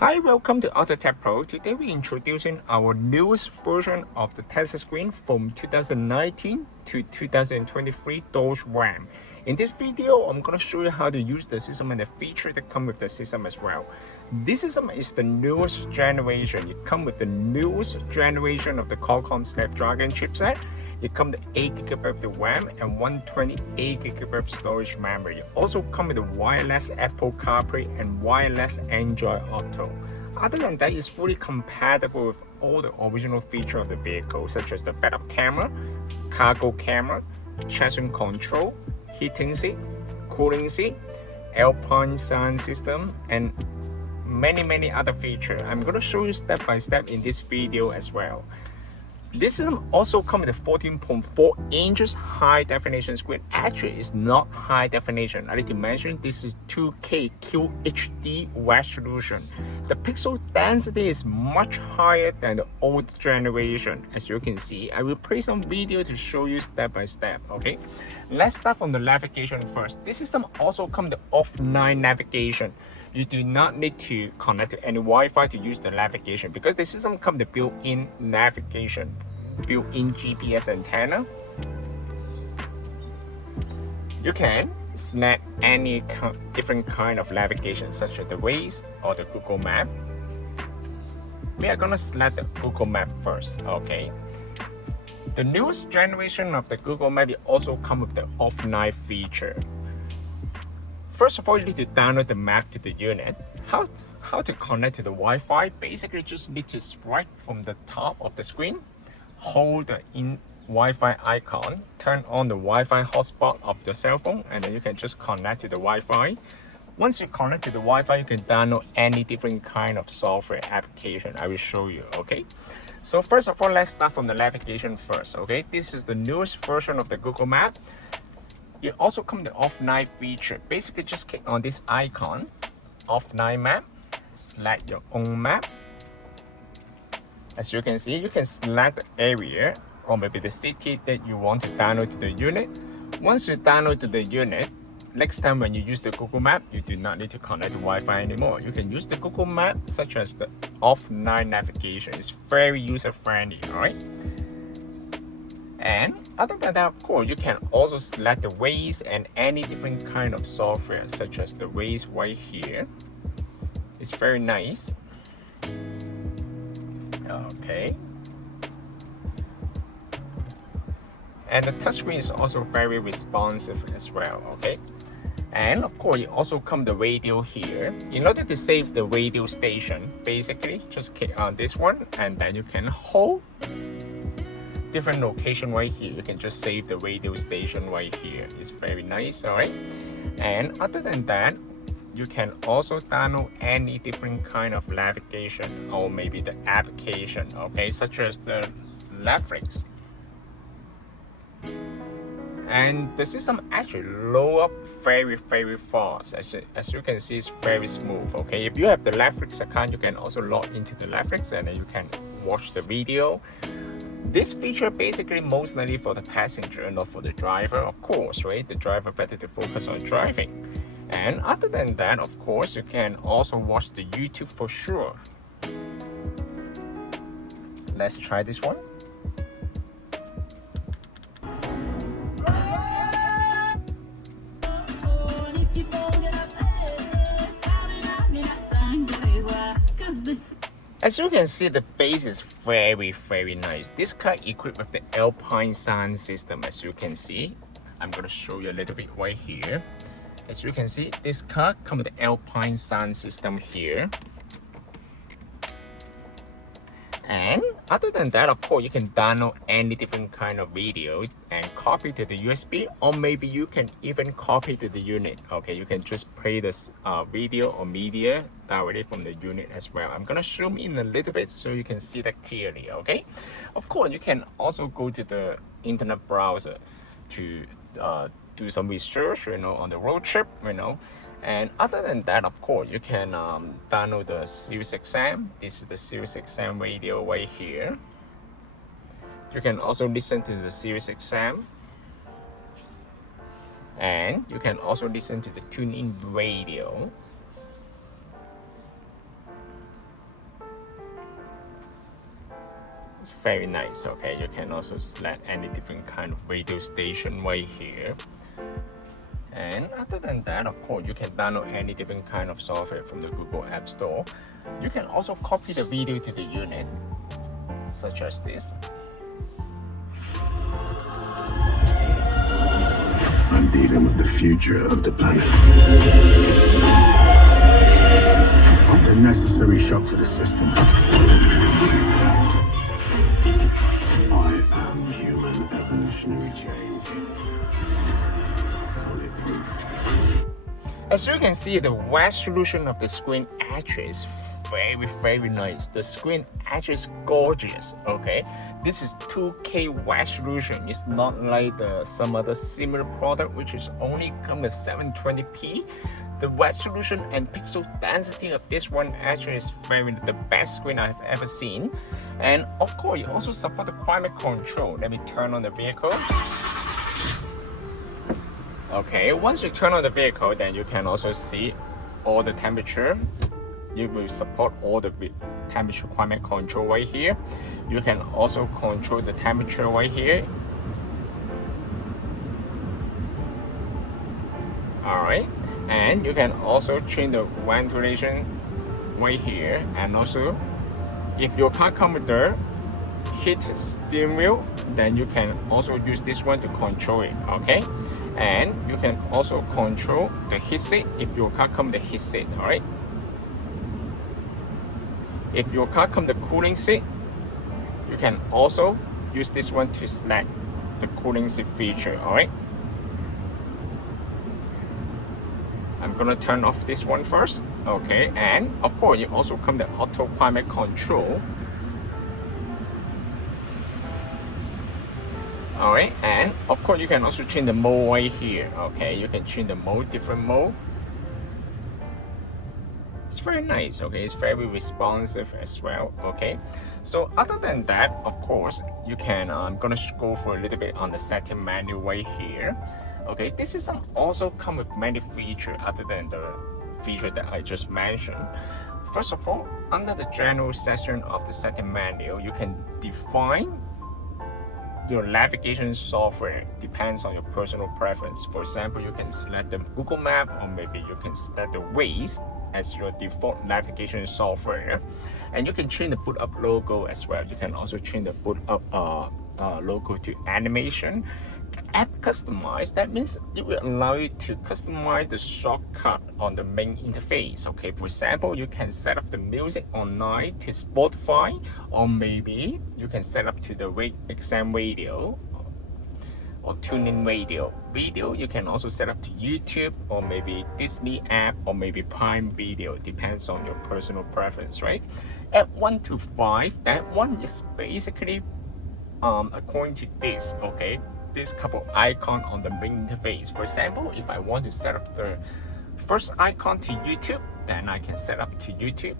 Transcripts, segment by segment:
Hi, welcome to AutoTecPro. Today we're introducing our newest version of the test screen from 2019 to 2023 Dodge Ram. In this video, I'm going to show you how to use the system and the feature that come with the system as well. This system is the newest generation. It comes with the newest generation of the Qualcomm Snapdragon chipset. It comes with 8GB of the RAM and 128GB of storage memory. It also comes with the wireless Apple CarPlay and wireless Android Auto. Other than that, it's fully compatible with all the original features of the vehicle, such as the backup camera, cargo camera, traction control, heating seat, cooling seat, Alpine sound system, and many other features. I'm going to show you step by step in this video as well. This system also comes with a 14.4 inches high definition screen. Actually, it's not high definition. I need to mention this is 2K QHD resolution. The pixel density is much higher than the old generation. As you can see, I will play some video to show you step by step. Okay, let's start from the navigation first. This system also comes with offline navigation. You do not need to connect to any Wi-Fi to use the navigation because the system comes with built-in navigation, built-in GPS antenna. You can select any different kind of navigation, such as the Waze or the Google Map. We are gonna select the Google Map first. Okay. The newest generation of the Google Map also comes with the offline feature. First of all, you need to download the map to the unit. How to connect to the Wi-Fi? Basically, just need to swipe from the top of the screen, hold the Wi-Fi icon, turn on the Wi-Fi hotspot of the cell phone, and then you can just connect to the Wi-Fi. Once you connect to the Wi-Fi, you can download any different kind of software application. I will show you. Okay. So first of all, let's start from the navigation first. Okay. This is the newest version of the Google Map. It also comes with the offline feature. Basically, just click on this icon, offline map, select your own map. As you can see, you can select the area or maybe the city that you want to download to the unit. Once you download to the unit, next time when you use the Google Map, you do not need to connect to Wi-Fi anymore. You can use the Google Map such as the offline navigation. It's very user-friendly, all right? And other than that, of course, you can also select the Waze and any different kind of software, such as the Waze right here. It's very nice. Okay. And the touchscreen is also very responsive as well. Okay. And of course, it also comes the radio here. In order to save the radio station, basically, just click on this one, and then you can hold different location right here. You can just save the radio station right here. It's very nice, all right? And other than that, you can also download any different kind of navigation or maybe the application, okay, such as the Netflix. And the system actually load up very fast. As you can see, it's very smooth. Okay, if you have the Netflix account, you can also log into the Netflix and then you can watch the video. This feature basically mostly for the passenger, not for the driver, of course, right? The driver better to focus on driving. And other than that, of course, you can also watch the YouTube for sure. Let's try this one. As you can see, the base is very nice. This car equipped with the Alpine sound system. As you can see, I'm going to show you a little bit right here. As you can see, this car comes with the Alpine sound system here. And other than that, of course, you can download any different kind of video and copy to the USB, or maybe you can even copy to the unit. Okay, you can just play this video or media directly from the unit as well. I'm gonna zoom in a little bit so you can see that clearly. Okay, of course, you can also go to the internet browser to do some research, on the road trip, And other than that, of course, you can download the Sirius XM. This is the Sirius XM radio right here. You can also listen to the Sirius XM. And you can also listen to the tune-in radio. It's very nice. Okay, you can also select any different kind of radio station right here. And other than that, of course, you can download any different kind of software from the Google App Store. You can also copy the video to the unit, such as this. I'm dealing with the future of the planet. Not a necessary shock to the system. I am human evolutionary change. Bulletproof. As you can see, the resolution of the screen actually is very nice. The screen actually is gorgeous. Okay, this is 2K resolution. It's not like some other similar product which is only come with 720p. The resolution and pixel density of this one actually is the best screen I've ever seen. And of course, you also support the climate control. Let me turn on the vehicle. Okay, once you turn on the vehicle, then you can also see all the temperature. You will support all the temperature climate control right here. You can also control the temperature right here. Alright, and you can also change the ventilation right here. And also, if your car comes with the heat steering wheel, then you can also use this one to control it. Okay, and you can also control the heat seat if your car comes with the heat seat. Alright, if your car comes with the cooling seat, you can also use this one to select the cooling seat feature. Alright, I'm gonna turn off this one first. Okay, and of course, you also come with the auto climate control. Alright, and of course, you can also change the mode right here. Okay, you can change the mode, different mode. It's very nice. Okay, it's very responsive as well. Okay, so other than that, of course, you can I'm gonna go for a little bit on the setting menu right here. Okay, this is also come with many features other than the feature that I just mentioned. First of all, under the general section of the setting menu, you can define your navigation software. Depends on your personal preference. For example, you can select the Google Map, or maybe you can select the Waze as your default navigation software. And you can change the boot up logo as well. You can also change the boot up logo to animation. App customize, that means it will allow you to customize the shortcut on the main interface. Okay, for example, you can set up the music online to Spotify, or maybe you can set up to the XM radio or TuneIn radio. Video, you can also set up to YouTube, or maybe Disney app, or maybe Prime Video. Depends on your personal preference, right? At 1 to 5, that one is basically according to this. Okay, this couple icon on the main interface. For example, if I want to set up the first icon to YouTube, then I can set up to YouTube,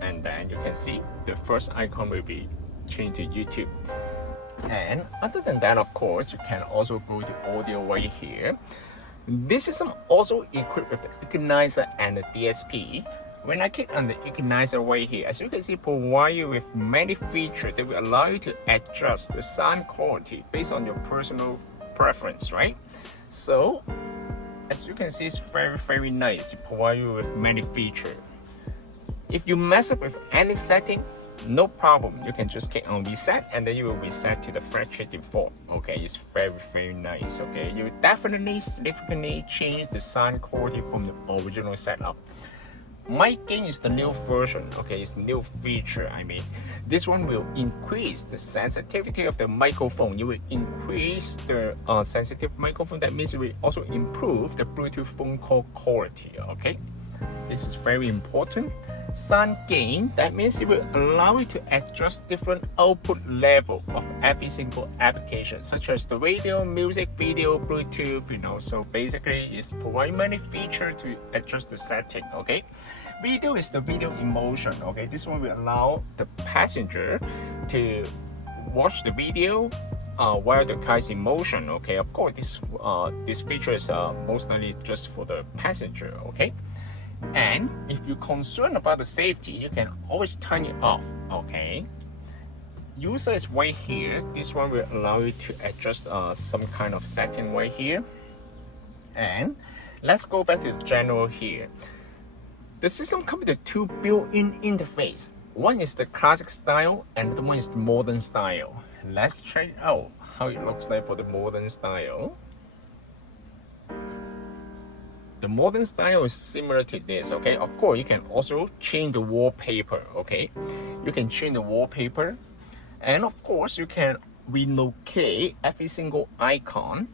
and then you can see the first icon will be changed to YouTube. And other than that, of course, you can also go to audio right here. This system also equipped with the equalizer and the DSP. When I click on the equalizer right here, as you can see, provide you with many features that will allow you to adjust the sound quality based on your personal preference, right? So, as you can see, it's very nice. It provides you with many features. If you mess up with any setting, no problem. You can just click on reset, and then you will reset to the factory default. Okay, it's very nice. Okay, you definitely significantly change the sound quality from the original setup. Mic gain is the new version. Okay, it's the new feature. I mean, this one will increase the sensitivity of the microphone. You will increase the sensitive microphone. That means it will also improve the Bluetooth phone call quality. Okay, this is very important. Sound gain, that means it will allow you to adjust different output level of every single application, such as the radio, music, video, Bluetooth, you know. So basically, it's providing many features to adjust the setting. Okay, video is the video emotion. Okay, this one will allow the passenger to watch the video while the car is in motion. Okay, of course, this feature is mostly just for the passenger. Okay. And if you're concerned about the safety, you can always turn it off. Okay, user is right here. This one will allow you to adjust some kind of setting right here. And let's go back to the general here. The system comes with two built-in interface. One is the classic style and the one is the modern style. Let's check out how it looks like for the modern style. The modern style is similar to this, okay? Of course, you can also change the wallpaper, okay? You can change the wallpaper. And of course, you can relocate every single icon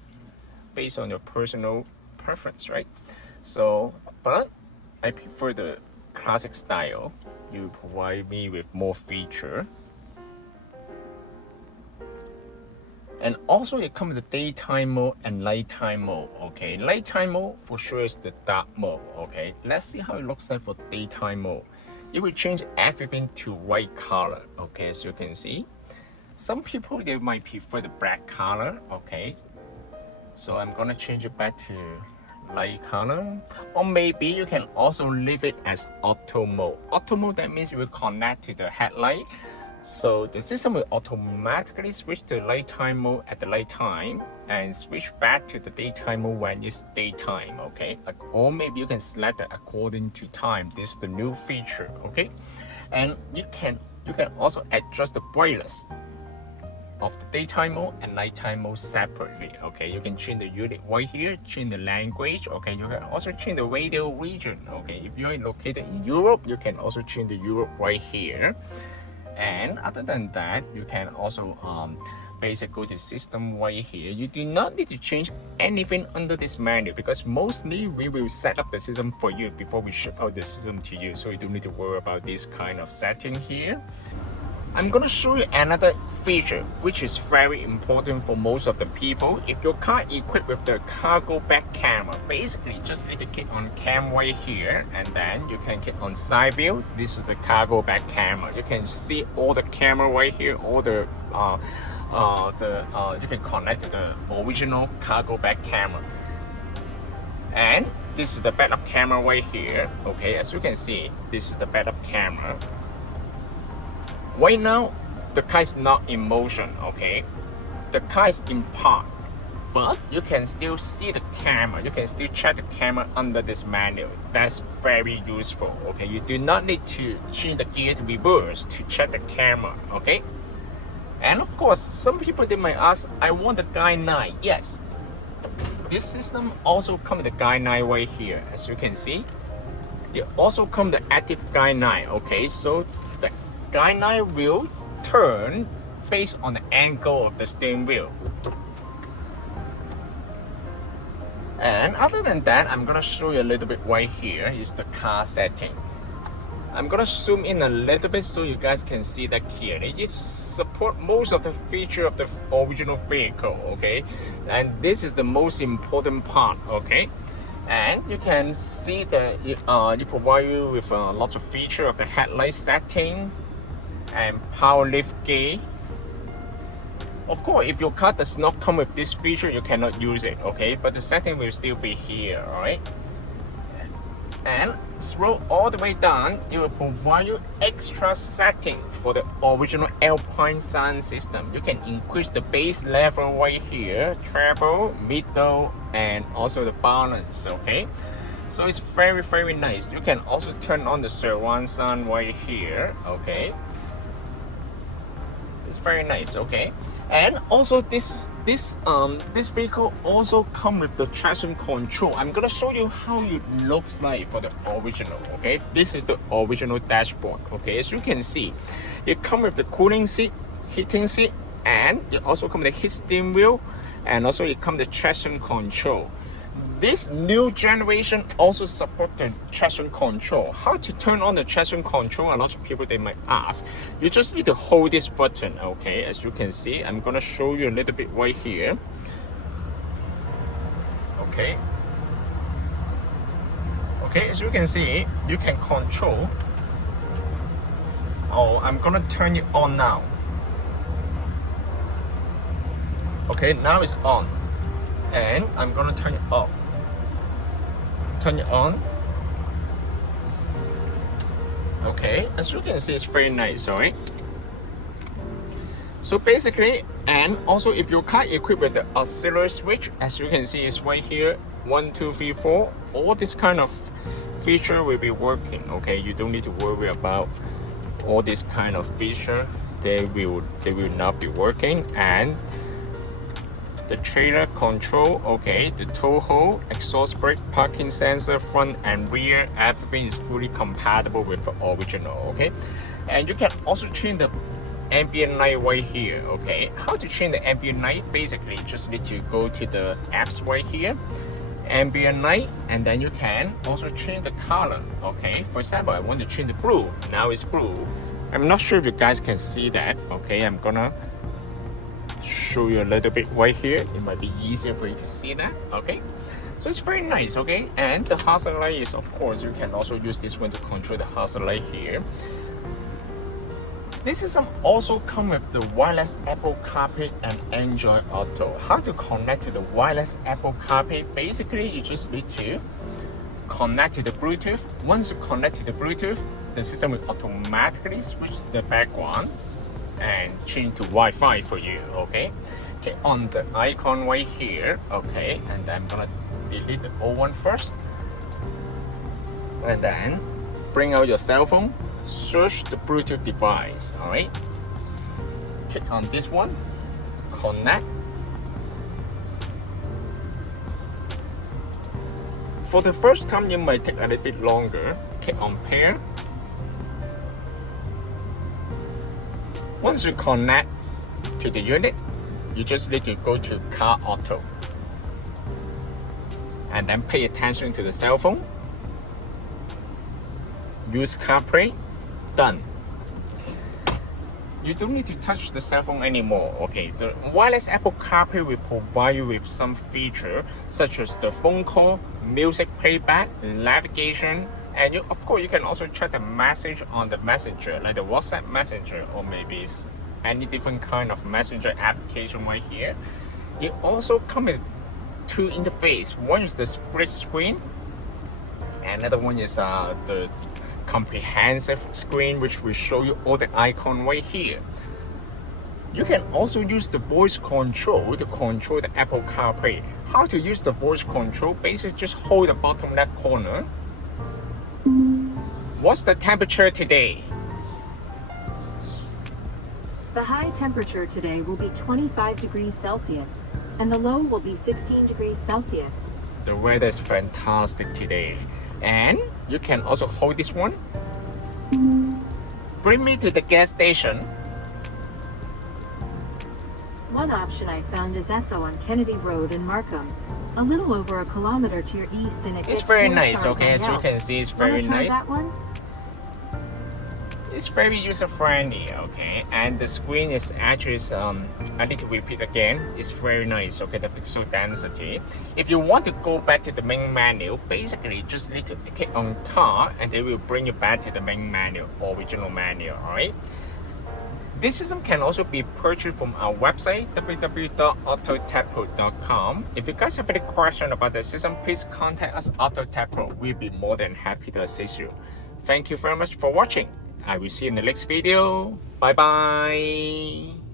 based on your personal preference, right? So, but I prefer the classic style. You provide me with more feature. And also it comes with the daytime mode and nighttime mode, okay? Nighttime mode for sure is the dark mode, okay? Let's see how it looks like for daytime mode. It will change everything to white color, okay, as you can see. Some people, they might prefer the black color, okay? So I'm gonna change it back to light color. Or maybe you can also leave it as auto mode. Auto mode, that means it will connect to the headlight. So the system will automatically switch to nighttime mode at the night time and switch back to the daytime mode when it's daytime, okay? Or maybe you can select it according to time. This is the new feature, okay? And you can also adjust the brightness of the daytime mode and nighttime mode separately, okay? You can change the unit right here, change the language, okay? You can also change the radio region, okay? If you're located in Europe, you can also change the Europe right here. And other than that, you can also basically go to system right here. You do not need to change anything under this menu because mostly we will set up the system for you before we ship out the system to you. So you don't need to worry about this kind of setting here. I'm gonna show you another feature which is very important for most of the people. If your car equipped with the cargo back camera, basically just need to click on cam right here and then you can click on side view. This is the cargo back camera. You can see all the camera right here, all the you can connect to the original cargo back camera. And this is the backup camera right here. Okay, as you can see, this is the backup camera. Right now, the car is not in motion, okay? The car is in park, but you can still see the camera. You can still check the camera under this menu. That's very useful, okay? You do not need to change the gear to reverse to check the camera, okay? And of course, some people, they might ask, I want the Guide 9. Yes, this system also comes with the Guide 9 right here, as you can see. It also comes with the active Guide 9, okay? So the Guide 9 will turn based on the angle of the steering wheel. And other than that, I'm gonna show you a little bit right here is the car setting. I'm gonna zoom in a little bit so you guys can see that clearly. It supports most of the feature of the original vehicle, okay? And this is the most important part, okay? And you can see that it provides you with lots of feature of the headlight setting and power lift gate. Of course, if your car does not come with this feature, you cannot use it, okay? But the setting will still be here, alright? And scroll all the way down, it will provide you extra setting for the original Alpine sound system. You can increase the bass level right here, treble, middle, and also the balance, okay? So it's very, very nice. You can also turn on the surround sound right here, okay? It's very nice, okay? And also this vehicle also comes with the traction control. I'm gonna show you how it looks like for the original, okay? This is the original dashboard, okay? As you can see, it comes with the cooling seat, heating seat, and it also comes with the heat steering wheel, and also it comes with the traction control. This new generation also supports the traction control. How to turn on the traction control? A lot of people, they might ask. You just need to hold this button, okay? As you can see, I'm gonna show you a little bit right here. Okay. Okay, as you can see, you can control. Oh, I'm gonna turn it on now. Okay, now it's on. And I'm gonna turn it off. Turn it on. Okay, as you can see, it's very nice, alright? So basically, and also if your car equipped with the auxiliary switch, as you can see, it's right here, 1, 2, 3, 4. All this kind of feature will be working. Okay, you don't need to worry about all this kind of feature. They will not be working. And the trailer control, okay, the tow haul, exhaust brake, parking sensor, front and rear, everything is fully compatible with the original. Okay, and you can also change the ambient light right here. Okay, how to change the ambient light? Basically, just need to go to the apps right here, ambient light, and then you can also change the color. Okay, for example, I want to change the blue. Now it's blue. I'm not sure if you guys can see that. Okay, I'm gonna show you a little bit right here. It might be easier for you to see that. Okay, so it's very nice. Okay, and the hazard light is, of course, you can also use this one to control the hazard light here. This system also comes with the wireless Apple CarPlay and Android Auto. How to connect to the wireless Apple CarPlay? Basically, you just need to connect to the Bluetooth. Once you connect to the Bluetooth, the system will automatically switch to the background and change to Wi-Fi for you. Okay, on the icon right here. Okay, and I'm gonna delete the old one first, and then bring out your cell phone. Search the Bluetooth device. All right, click on this one, connect. For the first time, you might take a little bit longer. Click on pair. Once you connect to the unit, you just need to go to Car Auto and then pay attention to the cell phone. Use CarPlay. Done. You don't need to touch the cell phone anymore. Okay, the wireless Apple CarPlay will provide you with some features such as the phone call, music playback, navigation, and of course you can also check the message on the messenger, like the WhatsApp messenger, or maybe any different kind of messenger application right here. It also comes with two interfaces. One is the split screen, another one is the comprehensive screen, which will show you all the icon right here. You can also use the voice control to control the Apple CarPlay. How to use the voice control? Basically, just hold the bottom left corner. What's the temperature today? The high temperature today will be 25 degrees Celsius, and the low will be 16 degrees Celsius. The weather is fantastic today. And you can also hold this one. Bring me to the gas station. One option I found is Esso on Kennedy Road in Markham, a little over a kilometer to your east, and it's very nice. Okay, as you can see, it's very nice. That one? It's very user friendly. Okay, and the screen is actually I need to repeat again, it's very nice. Okay, the pixel density. If you want to go back to the main menu, basically just need to click on car and they will bring you back to the main menu, original menu. All right, this system can also be purchased from our website, www.AutoTecPro.com. If you guys have any question about the system, please contact us, AutoTecPro. We'll be more than happy to assist you. Thank you very much for watching. I will see you in the next video. Bye bye.